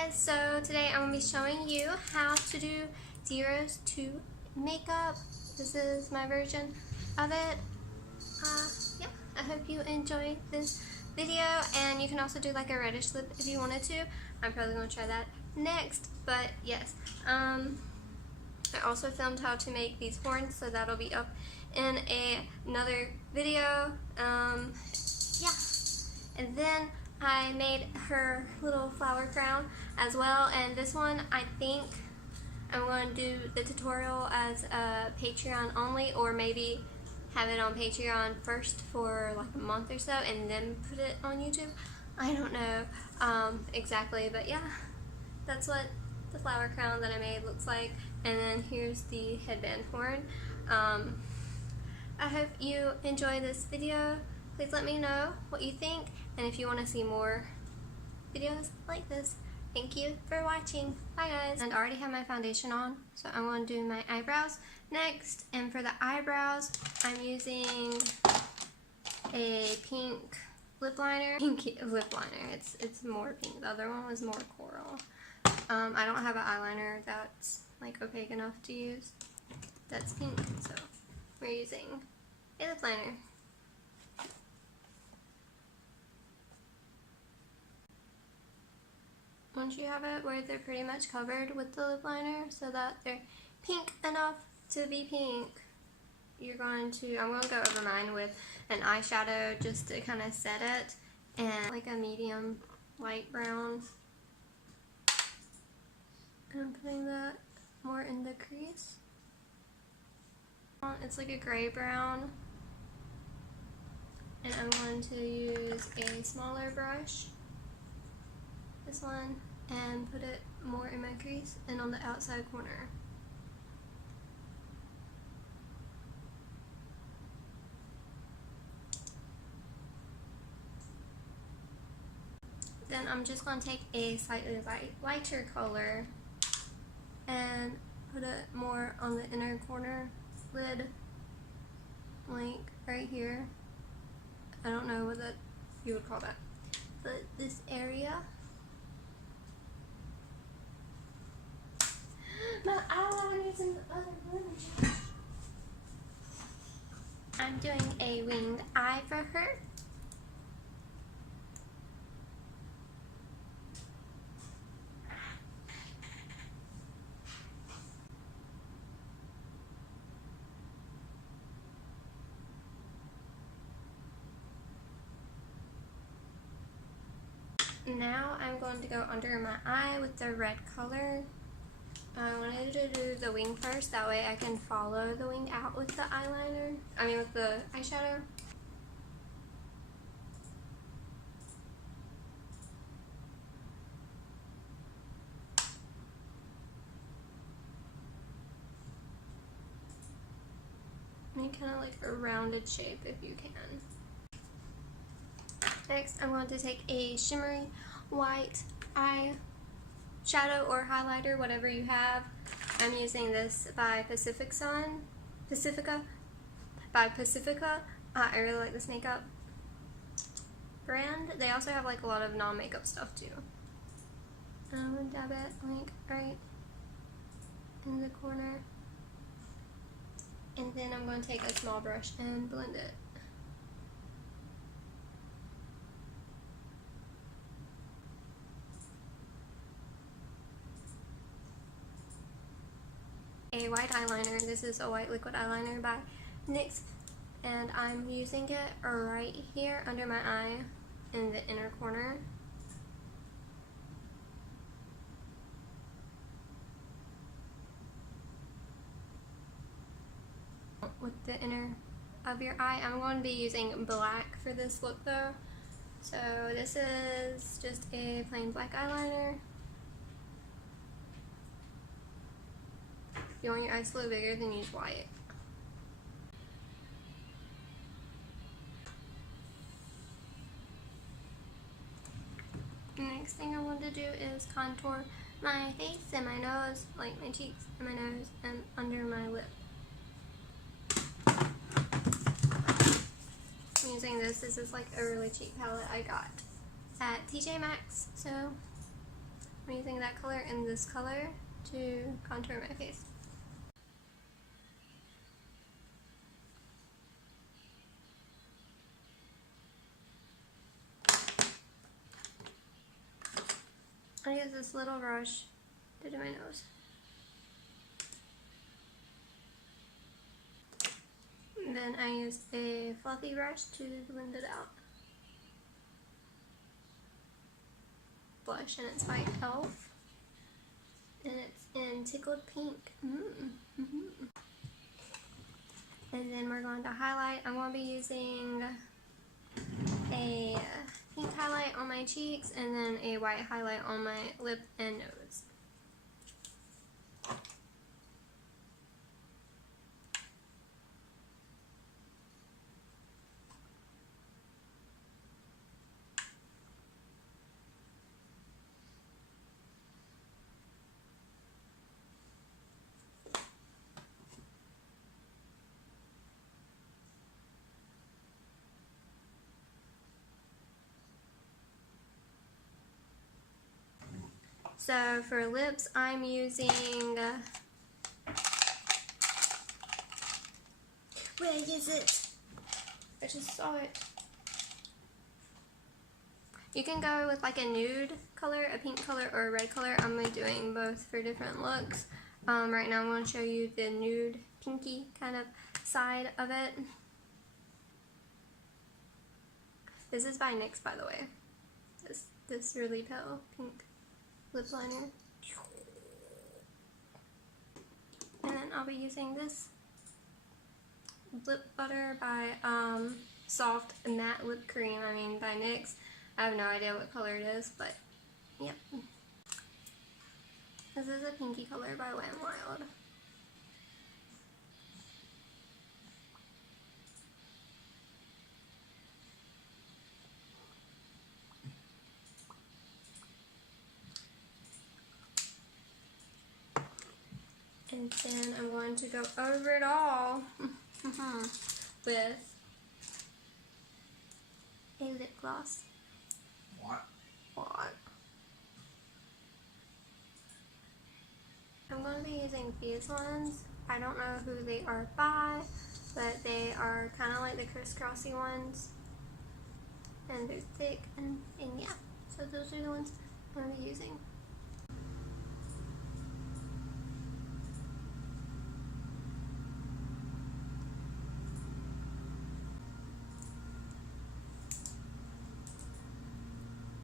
guys, so today I'm going to be showing you how to do zeros to makeup. This is my version of it. Yeah, I hope you enjoy this video, and you can also do like a reddish lip if you wanted to. I'm probably going to try that next, but yes. I also filmed how to make these horns, so that'll be up in another video. Yeah, and then I made her little flower crown as well, and this one I think I'm going to do the tutorial as a Patreon only, or maybe have it on Patreon first for like a month or so and then put it on YouTube. I don't know exactly, but yeah, that's what the flower crown that I made looks like. And then here's the headband horn. I hope you enjoy this video. Please let me know what you think, and if you want to see more videos like this. Thank you for watching. Bye guys. And I already have my foundation on, so I'm going to do my eyebrows next. And for the eyebrows, I'm using a pink lip liner. Pink lip liner. It's more pink. The other one was more coral. I don't have an eyeliner that's like opaque enough to use. That's pink, so we're using a lip liner. Once you have it where they're pretty much covered with the lip liner so that they're pink enough to be pink, I'm going to go over mine with an eyeshadow just to kind of set it, and like a medium light brown. And I'm putting that more in the crease. It's like a gray brown, and I'm going to use a smaller brush, this one, and put it more in my crease and on the outside corner. Then I'm just going to take a slightly lighter color and put it more on the inner corner lid, like right here. I don't know what that you would call that, but this area. My eyeliner's in the other room. I'm doing a winged eye for her. Now I'm going to go under my eye with the red color. I wanted to do the wing first, that way I can follow the wing out with the eyeliner, with the eyeshadow. Make kind of like a rounded shape if you can. Next, I'm going to take a shimmery white eyeshadow or highlighter, whatever you have. I'm using this by Pacifica. I really like this makeup brand. They also have like a lot of non-makeup stuff too. I'm going to dab it like right in the corner. And then I'm going to take a small brush and blend it. A white eyeliner. This is a white liquid eyeliner by NYX, and I'm using it right here under my eye in the inner corner. With the inner of your eye. I'm going to be using black for this look though. So this is just a plain black eyeliner. If you want your eyes a little bigger, then use white. The next thing I want to do is contour my face and my nose, like my cheeks and my nose, and under my lip. I'm using this. This is like a really cheap palette I got at TJ Maxx, so I'm using that color and this color to contour my face. I use this little brush to do my nose. And then I use a fluffy brush to blend it out. Blush, and it's by Elf. And it's in Tickled Pink. And then we're going to highlight. I'm going to be using a pink highlight on my cheeks and then a white highlight on my lip and nose. So for lips, I'm using, where is it? I just saw it. You can go with like a nude color, a pink color, or a red color. I'm doing both for different looks. Right now I'm going to show you the nude, pinky kind of side of it. This is by NYX, by the way. This really pale pink lip liner. And then I'll be using this lip butter by Soft Matte Lip Cream, by NYX. I have no idea what color it is, but yep. This is a pinky color by Wet n Wild. And then I'm going to go over it all with a lip gloss. What? I'm going to be using these ones. I don't know who they are by, but they are kind of like the crisscrossy ones. And they're thick and yeah. So those are the ones I'm going to be using.